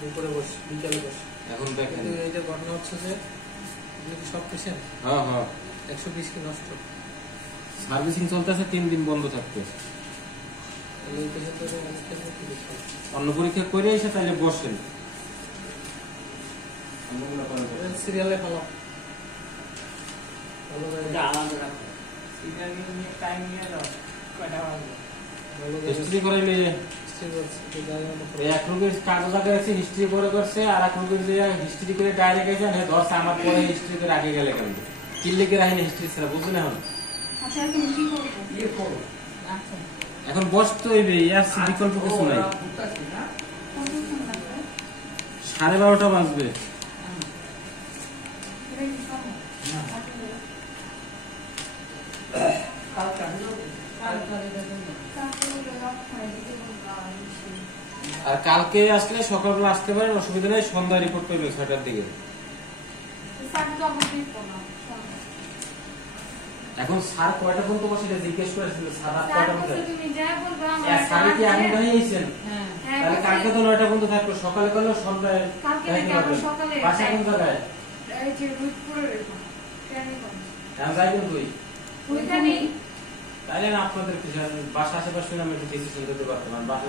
দুপুরে বস, বিকালে বস। এখন দেখেন এই যে ঘটনা হচ্ছে যে সব পেশেন্ট 120 কি নষ্ট, সার্ভিসিং চলতেছে, 3 দিন বন্ধ থাকতেছে। এই পেশেন্টদের অনেকটা কি দেখো অন্য পরীক্ষা করে এসে তাহলে বসেন। সিরিয়ালে ফলো ভালো এটা আলাদা রাখো, সিরিয়াল নিয়ে টাইম নিয়ে দাও, কয়টা বাজে হিস্ট্রি করাইলে এক রোগের কাগজ আগে আছে, হিস্ট্রি করে করছে, আর এক রোগের যে হিস্ট্রি করে ডাইরেক্ট গেছে, ধরছে আমার পরে হিস্ট্রি করে আগে গেলে কেন কিল্লিকে রাখেনি হিস্ট্রি ছাড়া, বুঝলেন? এখন আচ্ছা তুমি কি করবো? ইয়ে করো। আচ্ছা এখন বসতে হইবে, ইয়ার বিকল্প কিছু নাই। বুঝতাছি না। কতক্ষণ লাগবে? 12:30 বাজবে। এটা কি সম্ভব? কালকে আমি যাবো। তারপরে রক্ষা দিতে বলবো। আর কালকে আসলে সকালবেলা আসতে পারেন, অসুবিধা নেই। সন্ধ্যায় রিপোর্ট করবে 6টার দিকে। স্যার তো অবশ্যই করবো এখন স্যার কয়টা পর্যন্ত বসে এটা জিজ্ঞেস করেছিল, স্যার রাত স্যার কয়টা বলছে পর্যন্ত? তুমি যা বলবা আমার স্যার কি এখন দাঁড়িয়েছেন? হ্যাঁ তাহলে কালকে তো 9টা পর্যন্ত থাকবে, সকালে করলেও সন্ধ্যায় কালকে যাইতে নাকি আবার পারবেন। সকালে বাসা কোন জায়গায়? এই যে রুটপুরে রেখো ট্রেনিং করো হ্যাঁ যাইবেন তুই। ওইখানেই তাইলে না আপনাদের কি বাসা আশেপাশে আমি একটু ডিসিশন দিতে পারতাম। বাসা